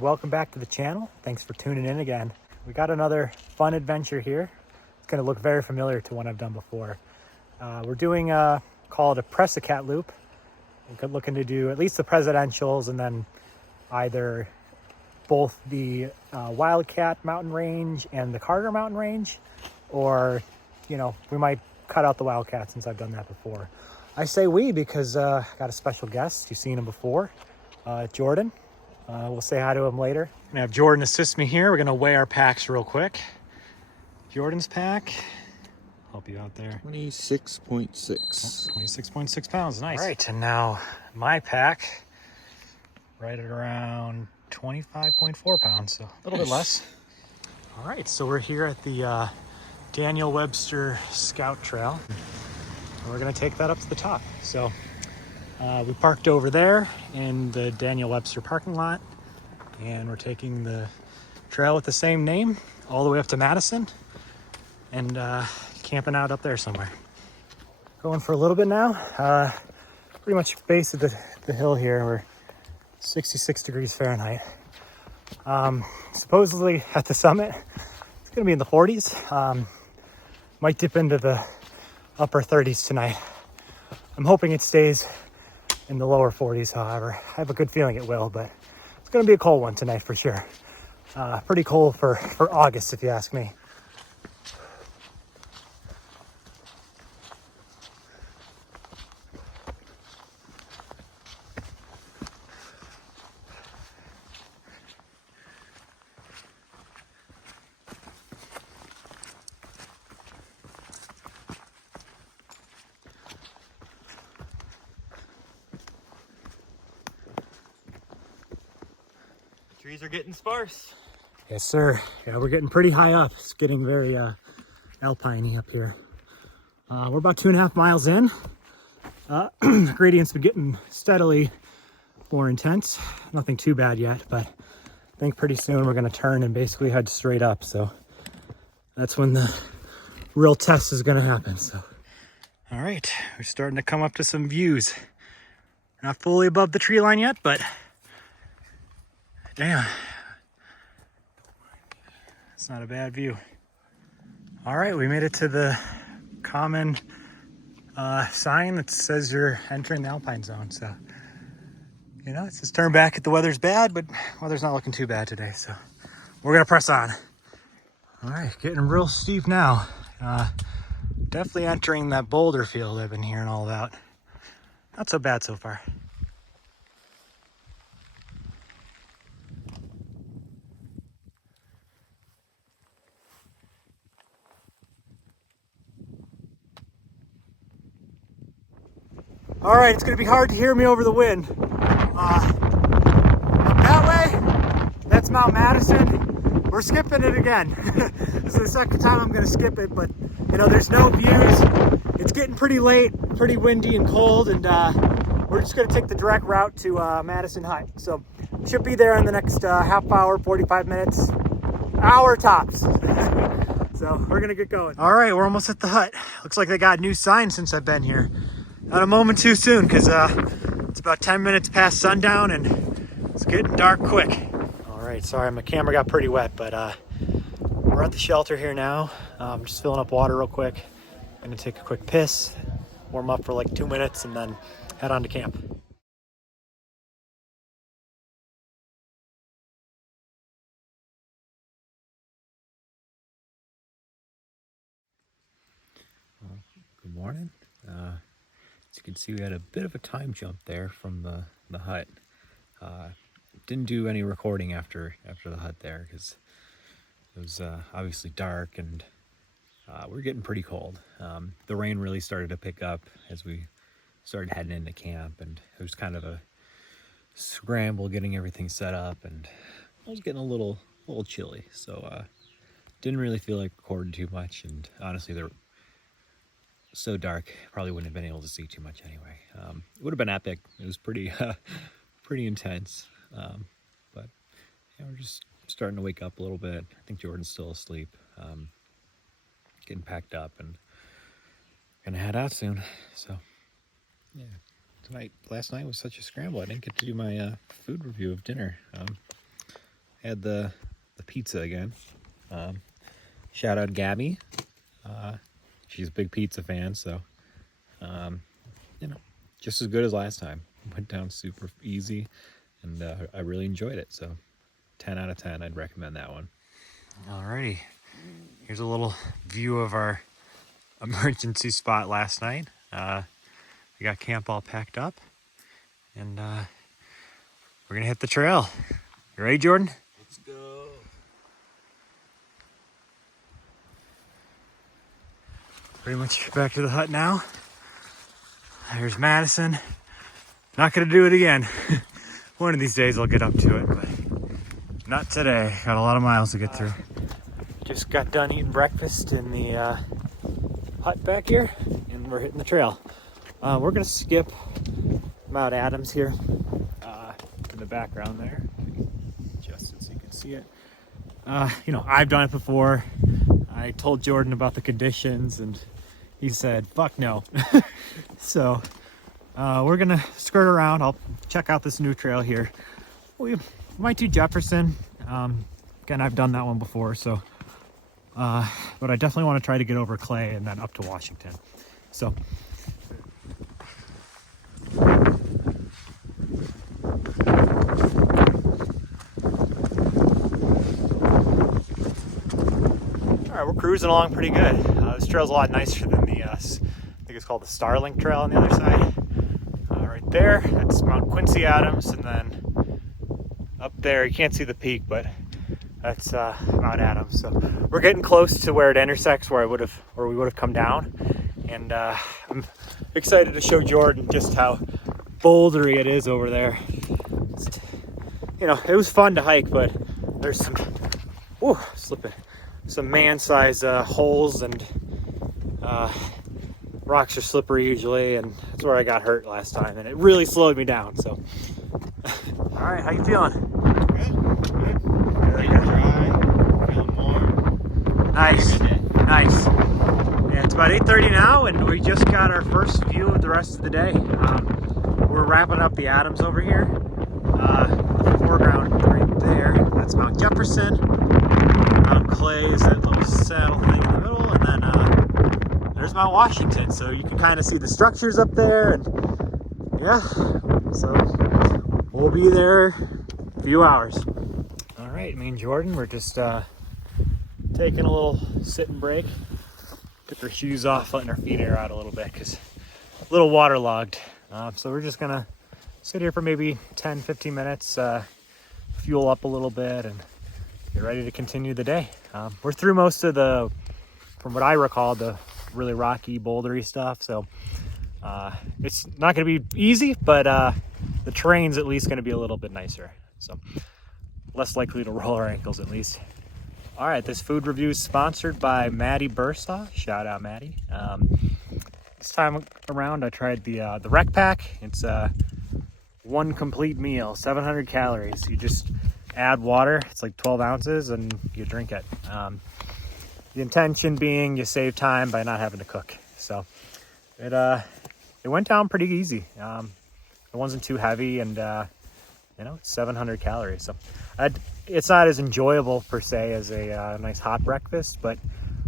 welcome back to the channel. Thanks for tuning in again. We got another fun adventure here. It's going to look very familiar to one I've done before. We're doing called a Presicar loop. We're looking to do at least the presidentials and then either both the Wildcat mountain range and the Carter mountain range, or, you know, we might cut out the Wildcat since I've done that before. I say we because I got a special guest. You've seen him before, Jordan. We'll say hi to him later. I'm gonna have Jordan assist me here. We're gonna weigh our packs real quick. Jordan's pack, help you out there. 26.6. 26.6 pounds, nice. All right, and now my pack, right at around 25.4 pounds, so a little bit less. All right, so we're here at the Daniel Webster Scout Trail. We're gonna take that up to the top. So we parked over there in the Daniel Webster parking lot, and we're taking the trail with the same name all the way up to Madison and camping out up there somewhere. Going for a little bit now. Pretty much base of the hill here. We're 66 degrees Fahrenheit. Supposedly at the summit, it's gonna be in the 40s. Might dip into the upper 30s tonight. I'm hoping it stays in the lower 40s, however. I have a good feeling it will, but it's gonna be a cold one tonight for sure. Pretty cold for August, if you ask me. Trees are getting sparse. Yes, sir. Yeah, we're getting pretty high up. It's getting very alpine-y up here. We're about 2.5 miles in. The gradient's been getting steadily more intense. Nothing too bad yet, but I think pretty soon we're gonna turn and basically head straight up. So that's when the real test is gonna happen. So, all right, we're starting to come up to some views. Not fully above the tree line yet, but damn, it's not a bad view. All right, we made it to the common sign that says you're entering the alpine zone. So, you know, it says turn back if the weather's bad, but weather's not looking too bad today. So we're gonna press on. All right, getting real steep now. Definitely entering that boulder field I've been hearing all about. Not so bad so far. All right, it's gonna be hard to hear me over the wind. Up that way, that's Mount Madison. We're skipping it again. This is the second time I'm gonna skip it, but you know, there's no views. It's getting pretty late, pretty windy and cold, and we're just gonna take the direct route to Madison Hut. So should be there in the next half hour, 45 minutes, hour tops. So we're gonna get going. All right, we're almost at the hut. Looks like they got new signs since I've been here. Not a moment too soon, because it's about 10 minutes past sundown and it's getting dark quick. All right, sorry, my camera got pretty wet, but we're at the shelter here now. I'm just filling up water real quick. I'm gonna take a quick piss, warm up for like 2 minutes, and then head on to camp. Good morning. As you can see, we had a bit of a time jump there from the hut. Didn't do any recording after the hut there because it was obviously dark and we're getting pretty cold. The rain really started to pick up as we started heading into camp, and it was kind of a scramble getting everything set up, and I was getting a little chilly, so didn't really feel like recording too much. And honestly, they're so dark, probably wouldn't have been able to see too much anyway. It would have been epic. It was pretty intense, but yeah, we're just starting to wake up a little bit. I think Jordan's still asleep, getting packed up and gonna head out soon. So yeah, last night was such a scramble. I didn't get to do my food review of dinner. had the pizza again. Shout out Gabby. She's a big pizza fan, so you know, just as good as last time. Went down super easy, and I really enjoyed it. So 10 out of 10, I'd recommend that one. Alrighty, here's a little view of our emergency spot last night. We got camp all packed up, and we're gonna hit the trail. You ready, Jordan? Let's go. Pretty much back to the hut now. There's Madison. Not gonna do it again. One of these days I'll get up to it, but not today. Got a lot of miles to get through. Just got done eating breakfast in the hut back here, and we're hitting the trail. We're gonna skip Mount Adams here in the background there, just so you can see it. You know, I've done it before. I told Jordan about the conditions, and he said, "Fuck no." So we're gonna skirt around. I'll check out this new trail here. We might do Jefferson. Again, I've done that one before, so but I definitely want to try to get over Clay and then up to Washington. So all right, we're cruising along pretty good. This trail's a lot nicer than the I think it's called the Starlink Trail on the other side. Right there, that's Mount Quincy Adams, and then up there, you can't see the peak, but that's Mount Adams. So we're getting close to where it intersects where we would have come down, and I'm excited to show Jordan just how bouldery it is over there. You know, it was fun to hike, but there's some slipping, some man-sized holes, and rocks are slippery usually, and that's where I got hurt last time, and it really slowed me down. So all right, how you feeling? Good. Very dry. Feeling warm. Nice. Yeah, it's about 8:30 now, and we just got our first view of the rest of the day. We're wrapping up the Adams over here. The foreground right there, that's Mount Jefferson. Mount Clay is that little saddle thing in the middle, and then there's Mount Washington. So you can kind of see the structures up there, and yeah, so we'll be there a few hours. All right, me and Jordan, we're just taking a little sit and break. Get our shoes off, letting our feet air out a little bit because a little waterlogged. So we're just gonna sit here for maybe 10-15 minutes, fuel up a little bit, and get ready to continue the day. We're through most of the, from what I recall, the really rocky, bouldery stuff. So it's not going to be easy, but the terrain's at least going to be a little bit nicer. So less likely to roll our ankles at least. All right, this food review is sponsored by Maddie Bursaw. Shout out, Maddie. This time around, I tried the Rec Pack. It's one complete meal, 700 calories. You just add water. It's like 12 ounces, and you drink it. The intention being you save time by not having to cook. So it went down pretty easy. It wasn't too heavy, and you know, it's 700 calories. So it's not as enjoyable per se as a nice hot breakfast, but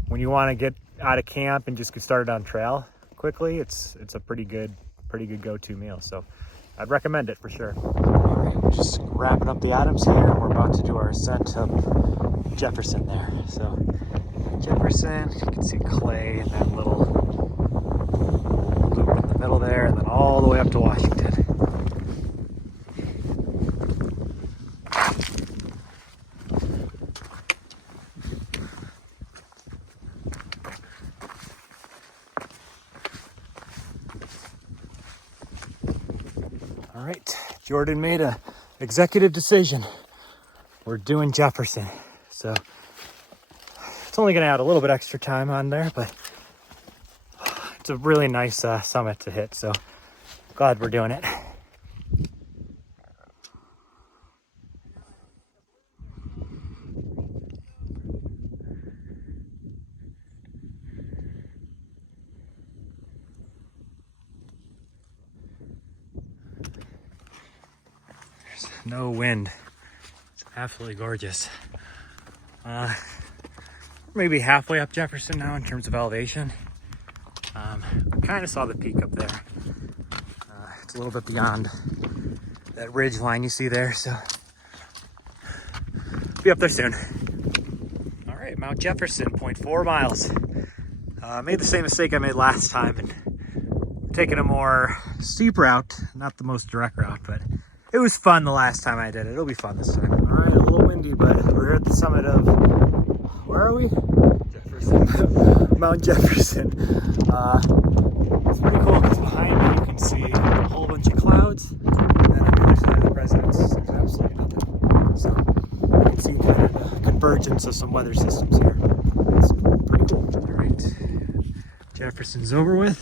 when you want to get out of camp and just get started on trail quickly, it's a pretty good go-to meal. So I'd recommend it for sure. All right, we're just wrapping up the Adams here, and we're about to do our ascent up Jefferson there. So Jefferson, you can see Clay and that little loop in the middle there, and then all the way up to Washington. All right, Jordan made a executive decision. We're doing Jefferson. So it's only gonna add a little bit extra time on there, but it's a really nice summit to hit. So glad we're doing it. No wind. It's Absolutely gorgeous. Maybe halfway up Jefferson now in terms of elevation. Kind of saw the peak up there. It's a little bit beyond that ridge line you see there, so be up there soon. All right, Mount Jefferson, 0.4 miles. Made the same mistake I made last time and taking a more steep route, not the most direct route, but it was fun the last time I did it. It'll be fun this time. All right, a little windy, but we're here at the summit of, where are we? Jefferson. Mount Jefferson. It's pretty cool because behind me you can see a whole bunch of clouds, and then on the other side of the residence there's absolutely nothing. So you can see kind of the convergence of some weather systems here. It's pretty cool. All right, Jefferson's over with.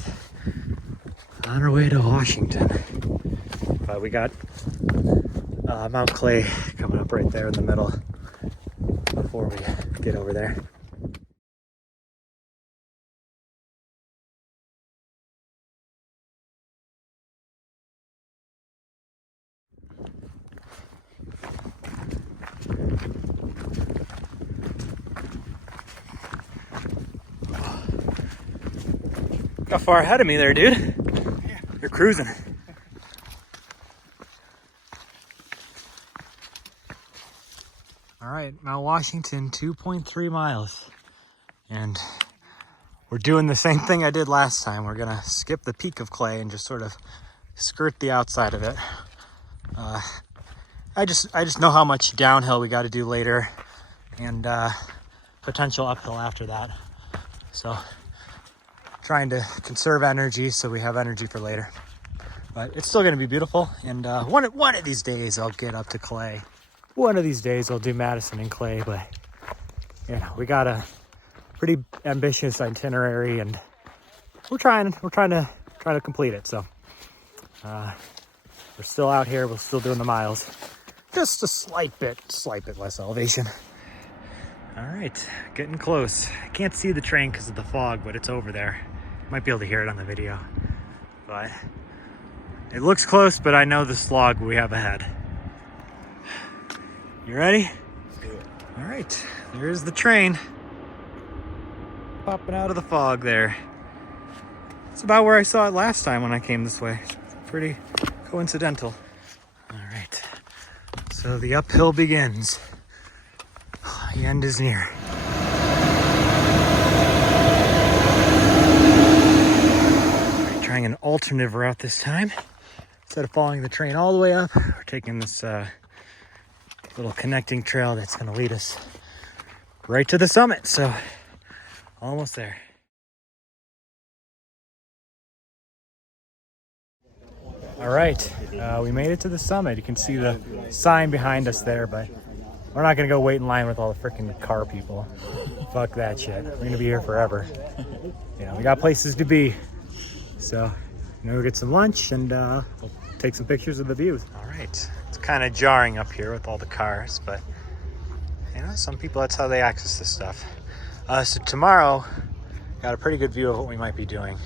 On our way to Washington. But we got Mount Clay coming up right there in the middle before we get over there. Got far ahead of me there, dude. Yeah. You're cruising. All right, Mount Washington, 2.3 miles. And we're doing the same thing I did last time. We're gonna skip the peak of Clay and just sort of skirt the outside of it. I just know how much downhill we got to do later and potential uphill after that. So trying to conserve energy so we have energy for later. But it's still going to be beautiful. And one of these days I'll get up to Clay. One of these days I'll do Madison and Clay. But you know, we got a pretty ambitious itinerary, and we're trying to complete it. So we're still out here. We're still doing the miles. Just a slight bit less elevation. All right, getting close. I can't see the train because of the fog, but it's over there. Might be able to hear it on the video. But it looks close, but I know the slog we have ahead. You ready? Let's do it. All right, there's the train. Popping out of the fog there. It's about where I saw it last time when I came this way. It's pretty coincidental. All right, so the uphill begins. The end is near. Right, trying an alternative route this time. Instead of following the train all the way up, we're taking this little connecting trail that's going to lead us right to the summit. So almost there. All right, we made it to the summit. You can see the sign behind us there, but we're not gonna go wait in line with all the freaking car people. Fuck that shit. We're gonna be here forever. You know, we got places to be. So, we'll get some lunch and we'll take some pictures of the views. All right, it's kind of jarring up here with all the cars, but you know, some people, that's how they access this stuff. So tomorrow, got a pretty good view of what we might be doing.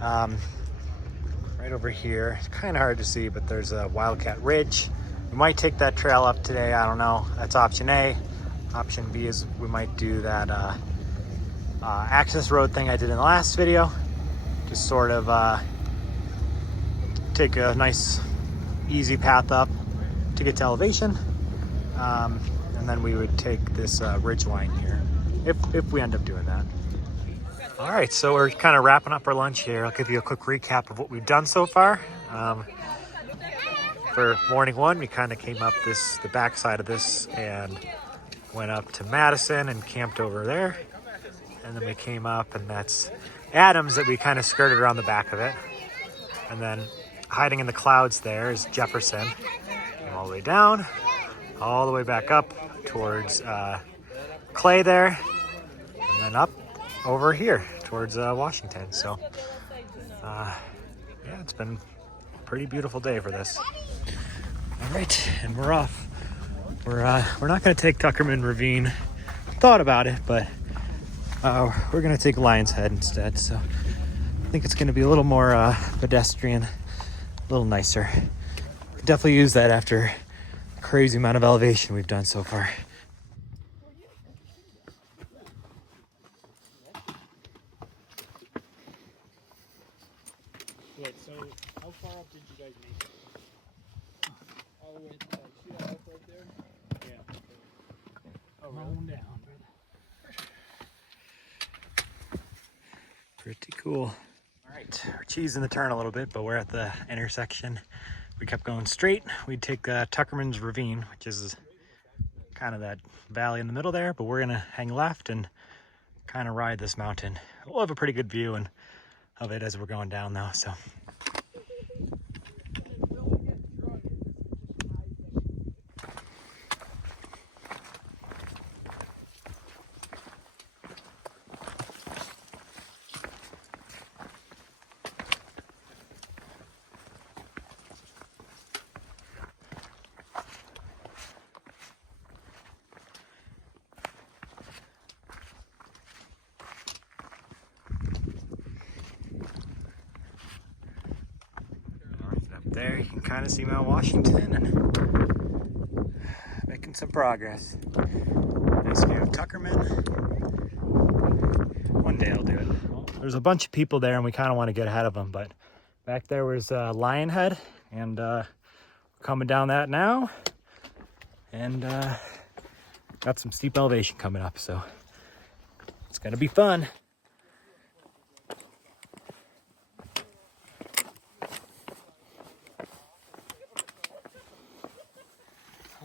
Right over here, it's kind of hard to see, but there's a Wildcat Ridge. We might take that trail up today, I don't know. That's option A. Option B is we might do that access road thing I did in the last video. Just sort of take a nice, easy path up to get to elevation. And then we would take this ridge line here, if we end up doing that. All right, so we're kind of wrapping up our lunch here. I'll give you a quick recap of what we've done so far. For morning one, we kind of came up the backside of this and went up to Madison and camped over there. And then we came up, and that's Adams that we kind of skirted around the back of it. And then hiding in the clouds there is Jefferson. Came all the way down, all the way back up towards Clay there, and then up over here towards Washington. So yeah, it's been a pretty beautiful day for this. All right, and we're off. We're not going to take Tuckerman Ravine. Thought about it, but we're going to take Lion's Head instead. So I think it's going to be a little more pedestrian, a little nicer. Could definitely use that after crazy amount of elevation we've done so far. Wait, so how far up did you guys make it? All the way, see that up right there? Yeah. Oh, rolling down. Pretty cool. All right, we're cheesing the turn a little bit, but we're at the intersection. We kept going straight. We'd take Tuckerman's Ravine, which is kind of that valley in the middle there, but we're gonna hang left and kind of ride this mountain. We'll have a pretty good view of it as we're going down though, so. There you can kind of see Mount Washington and making some progress. Nice view of Tuckerman. One day I'll do it. There's a bunch of people there and we kind of want to get ahead of them, but back there was Lionhead and we're coming down that now and got some steep elevation coming up, so it's gonna be fun.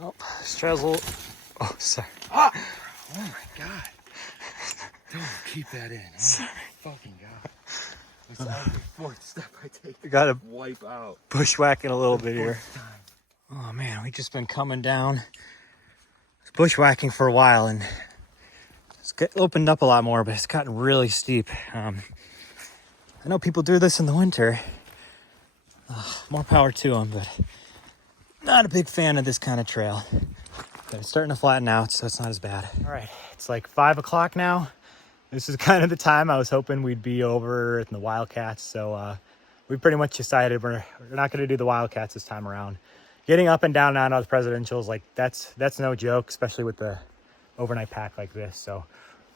Oh, this trail's a little... Oh, sorry. Ah! Oh my god. Don't keep that in. Oh Sorry. my fucking god. It's every fourth step I take. We gotta Wipe out. bushwhacking a little bit here. Oh man, we've just been coming down. It's bushwhacking for a while and it's opened up a lot more, but it's gotten really steep. I know people do this in the winter. More power to them, but not a big fan of this kind of trail. But it's starting to flatten out, so it's not as bad. All right, it's like 5 o'clock now. This is kind of the time I was hoping we'd be over in the Wildcats, so we pretty much decided we're not going to do the Wildcats this time around. Getting up and down out of the Presidentials, like that's no joke, especially with the overnight pack like this. So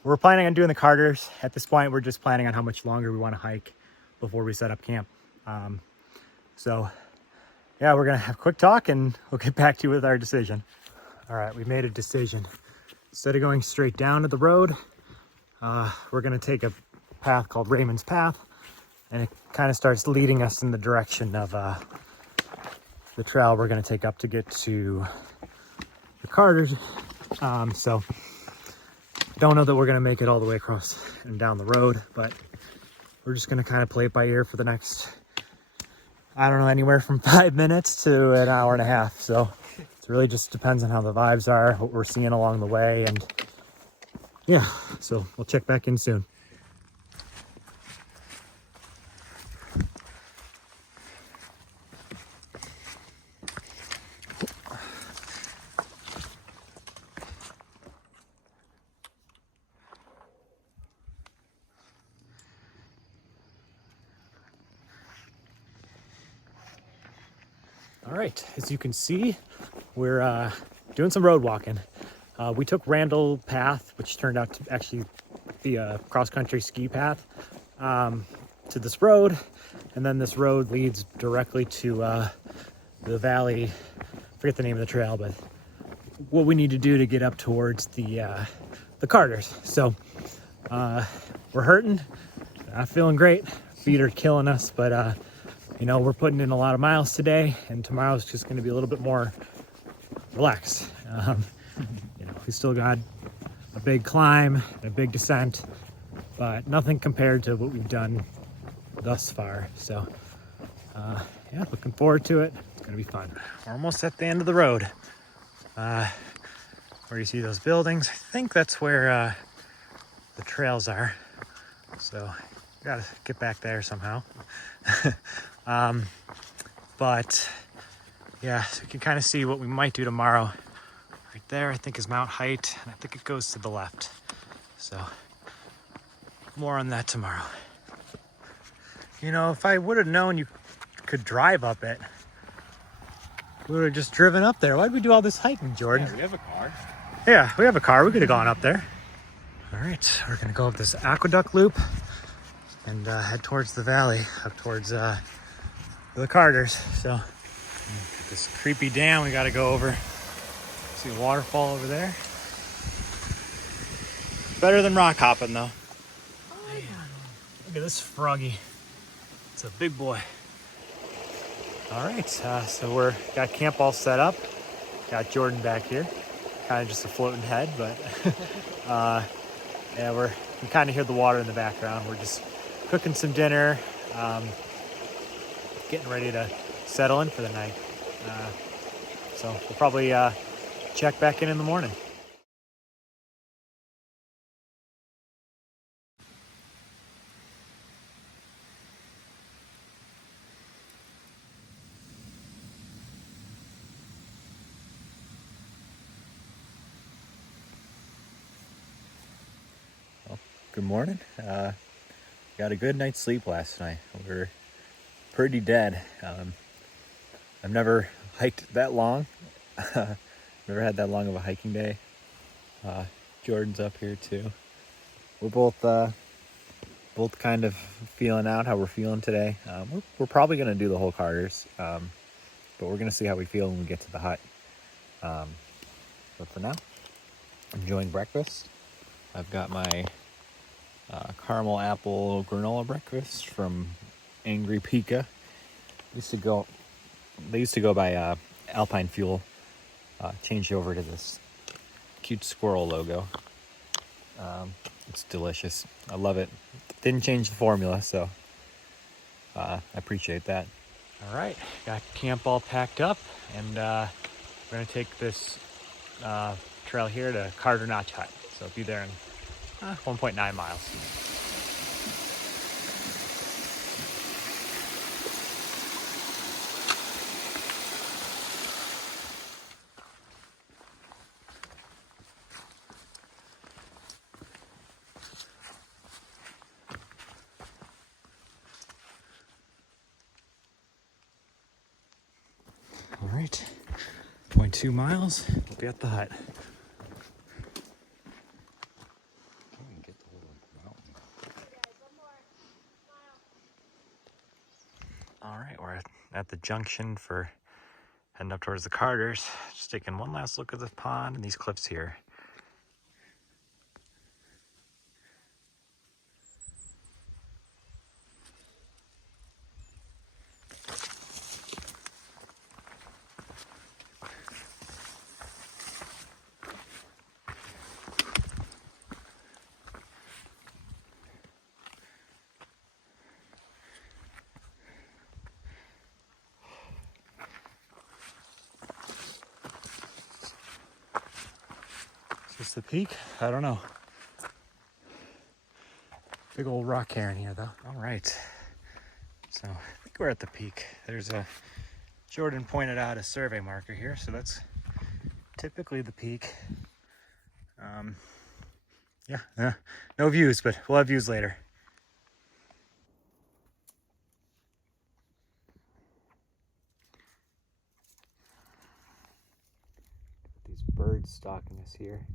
we're planning on doing the Carters. At this point, we're just planning on how much longer we want to hike before we set up camp. So yeah, we're gonna have a quick talk and we'll get back to you with our decision. All right, we made a decision. Instead of going straight down to the road, we're gonna take a path called Raymond's Path, and it kind of starts leading us in the direction of the trail we're gonna take up to get to the Carters. So don't know that we're gonna make it all the way across and down the road, but we're just gonna kind of play it by ear for the next, I don't know, anywhere from 5 minutes to an hour and a half. So it really just depends on how the vibes are, what we're seeing along the way, and yeah, so we'll check back in soon. All right, as you can see, we're doing some road walking. We took Randall Path, which turned out to actually be a cross-country ski path, to this road, and then this road leads directly to the valley. I forget the name of the trail, but what we need to do to get up towards the Carters. So we're hurting, not feeling great. Feet are killing us, but you know, we're putting in a lot of miles today, and tomorrow's just going to be a little bit more relaxed. You know, we still got a big climb, a big descent, but nothing compared to what we've done thus far. So, yeah, looking forward to it. It's going to be fun. We're almost at the end of the road. Where you see those buildings, I think that's where the trails are. So, gotta get back there somehow. But yeah, so you can kind of see what we might do tomorrow. Right there, I think, is Mount Height, and I think it goes to the left. So more on that tomorrow. You know, if I would have known you could drive up it, We would have just driven up there. Why'd we do all this hiking, Jordan? Yeah, we have a car. Yeah, we have a car. We could have gone up there. All right, we're gonna go up this aqueduct loop and head towards the valley, up towards the Carters. So this creepy dam we gotta go over. See a waterfall over there. Better than rock hopping though. Man, look at this froggy. It's a big boy. All right, so we're got camp all set up. Got Jordan back here. Kind of just a floating head, but yeah, we kind of hear the water in the background. We're just cooking some dinner, getting ready to settle in for the night. So we'll probably check back in the morning. Good morning. Got a good night's sleep last night. We were pretty dead. I've never hiked that long. Never had that long of a hiking day. Jordan's up here too. We're both kind of feeling out how we're feeling today. We're probably gonna do the whole Carters, but we're gonna see how we feel when we get to the hut. But for now, enjoying breakfast. I've got my caramel apple granola breakfast from Angry Pika. They used to go by Alpine Fuel. Changed over to this cute squirrel logo. It's delicious. I love it. Didn't change the formula, so I appreciate that. All right, got camp all packed up, and we're gonna take this trail here to Carter Notch Hut. So be there in 1.9 miles. All right, 0.2 miles, we'll be at the hut. All right, we're at the junction for heading up towards the Carters. Just taking one last look at the pond and these cliffs here. Is this the peak? I don't know. Big old rock cairn here though. All right. So I think we're at the peak. There's a, Jordan pointed out a survey marker here. So that's typically the peak. Yeah, no views, but we'll have views later. These birds stalking us here.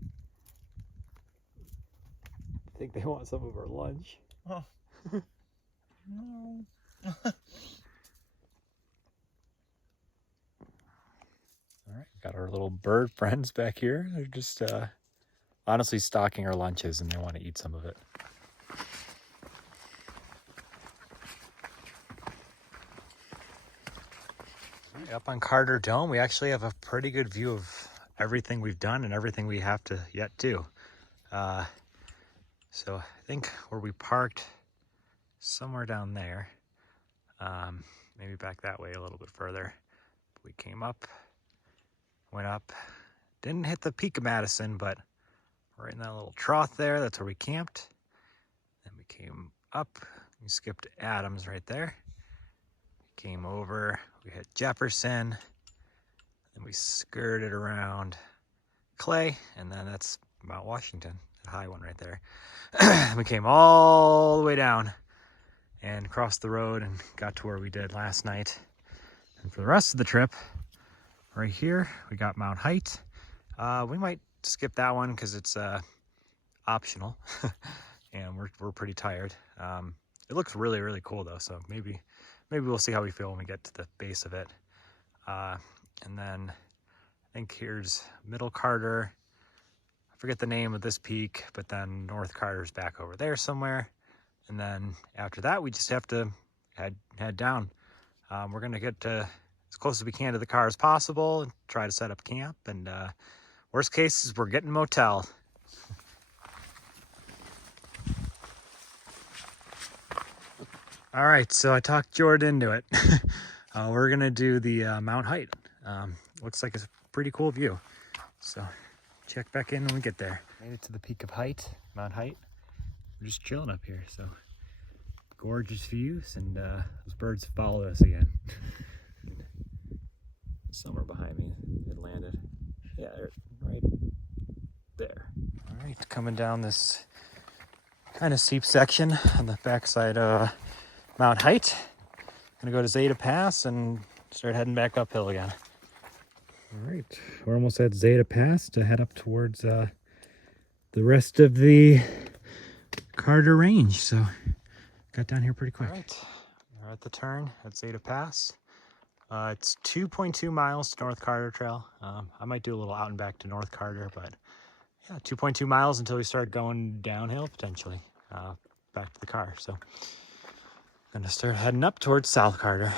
I think they want some of our lunch. Oh. No. All right, got our little bird friends back here. They're just honestly stalking our lunches, and they want to eat some of it. Up on Carter Dome, we actually have a pretty good view of everything we've done and everything we have to yet do. So I think where we parked, somewhere down there, maybe back that way a little bit further. We came up, went up, didn't hit the peak of Madison, but right in that little trough there, that's where we camped. Then we came up, we skipped Adams right there. Came over, we hit Jefferson, then we skirted around Clay, and then that's Mount Washington, that high one right there. We came all the way down and crossed the road and got to where we did last night. And for the rest of the trip, Right here, we got Mount Height. We might skip that one because it's optional, and we're pretty tired. It looks really, really cool though, so maybe we'll see how we feel when we get to the base of it. And then I think here's Middle Carter. I forget the name of this peak, but then North Carter's back over there somewhere. And then after that, we just have to head down. We're gonna get to as close as we can to the car as possible and try to set up camp. And worst case is we're getting a motel. All right, so I talked Jordan into it. We're gonna do the Mount Height. Looks like a pretty cool view. So check back in when we get there. Made it to the peak of height, Mount Height. We're just chilling up here, so gorgeous views, and those birds followed us again. Somewhere behind me, it landed. Yeah, right there. All right, coming down this kind of steep section on the backside of Mount Height. Gonna go to Zeta Pass and start heading back uphill again. All right, we're almost at Zeta Pass to head up towards the rest of the Carter Range. So got down here pretty quick. All right, we're at the turn at Zeta Pass. It's 2.2 miles to North Carter Trail. I might do a little out and back to North Carter, but yeah, 2.2 miles until we start going downhill potentially back to the car. So gonna start heading up towards South Carter.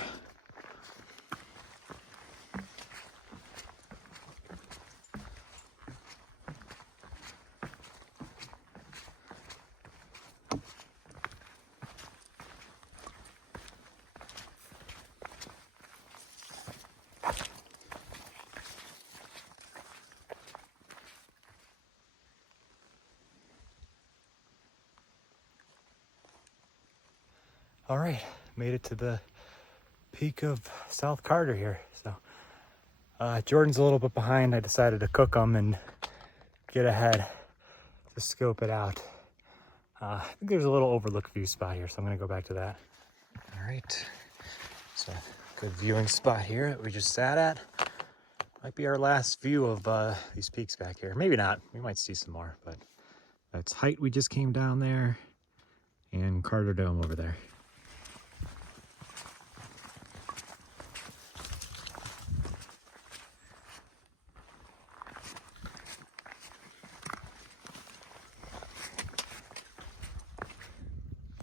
All right, made it to the peak of South Carter here. So Jordan's a little bit behind. I decided to cook them and get ahead to scope it out. I think there's a little overlook view spot here, so I'm gonna go back to that. All right, so good viewing spot here that we just sat at. Might be our last view of these peaks back here. Maybe not, we might see some more, but that's Height we just came down there, and Carter Dome over there.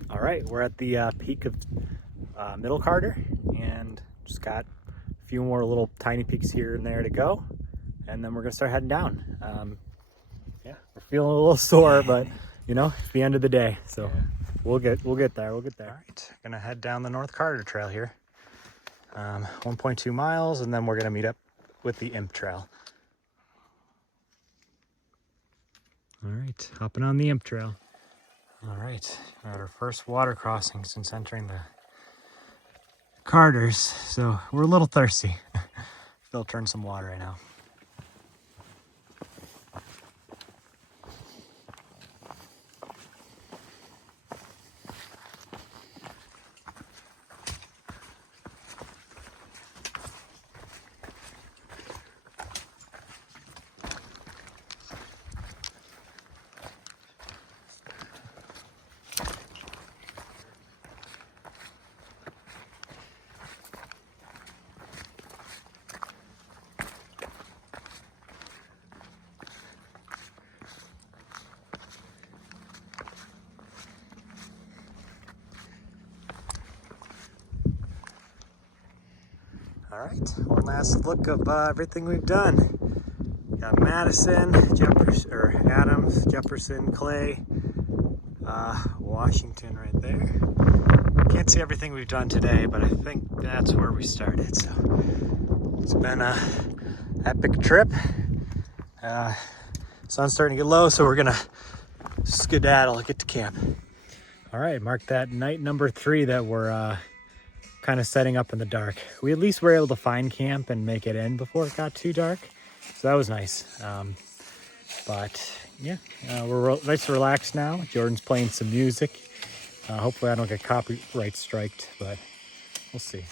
All right, we're at the peak of Middle Carter, and just got a few more little tiny peaks here and there to go, and then we're gonna start heading down. Yeah, we're feeling a little sore, but you know, it's the end of the day, so yeah. we'll get there. All right, gonna head down the North Carter Trail here, 1.2 miles, and then we're gonna meet up with the Imp Trail. All right, hopping on the Imp Trail. All right, we're at our first water crossing since entering the Carters, so we're a little thirsty. They'll turn some water right now. All right, one last look of everything we've done. Got Madison, Jefferson, Adams, Jefferson, Clay, Washington right there. Can't see everything we've done today, but I think that's where we started. So it's been a epic trip. Sun's starting to get low, so we're gonna skedaddle, get to camp. All right, mark that night number 3 that we're kind of setting up in the dark. We at least were able to find camp and make it in before it got too dark, so that was nice. But yeah, we're nice and relaxed now. Jordan's playing some music. Hopefully I don't get copyright striked, but we'll see.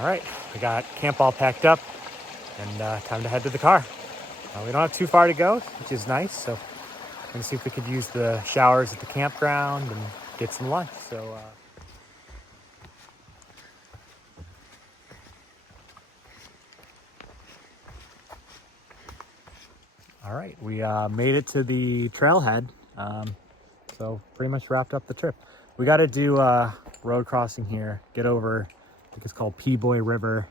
All right, we got camp all packed up and time to head to the car. We don't have too far to go, which is nice. So we're gonna see if we could use the showers at the campground and get some lunch. So. All right, we made it to the trailhead, so pretty much wrapped up the trip. We got to do road crossing here, get over, I think it's called P-Boy River,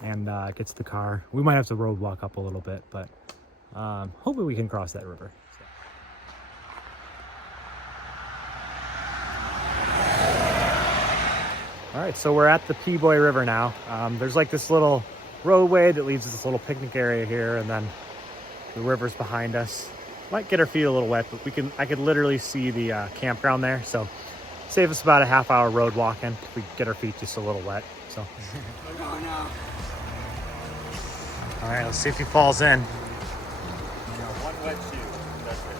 and get to the car. We might have to road walk up a little bit, but hopefully we can cross that river. All right, so we're at the P-Boy River now. There's like this little roadway that leads to this little picnic area here, and then the river's behind us. Might get our feet a little wet, but I could literally see the campground there. So save us about a half-hour road walking if we get our feet just a little wet. So. Oh, no. All right, let's see if he falls in. Yeah, one wet shoe. That's it.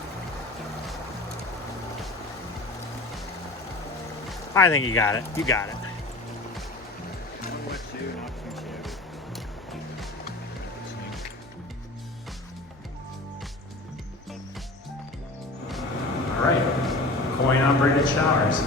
I think you got it. You got it. One wet shoe, not too shabby. All right, coin operated showers.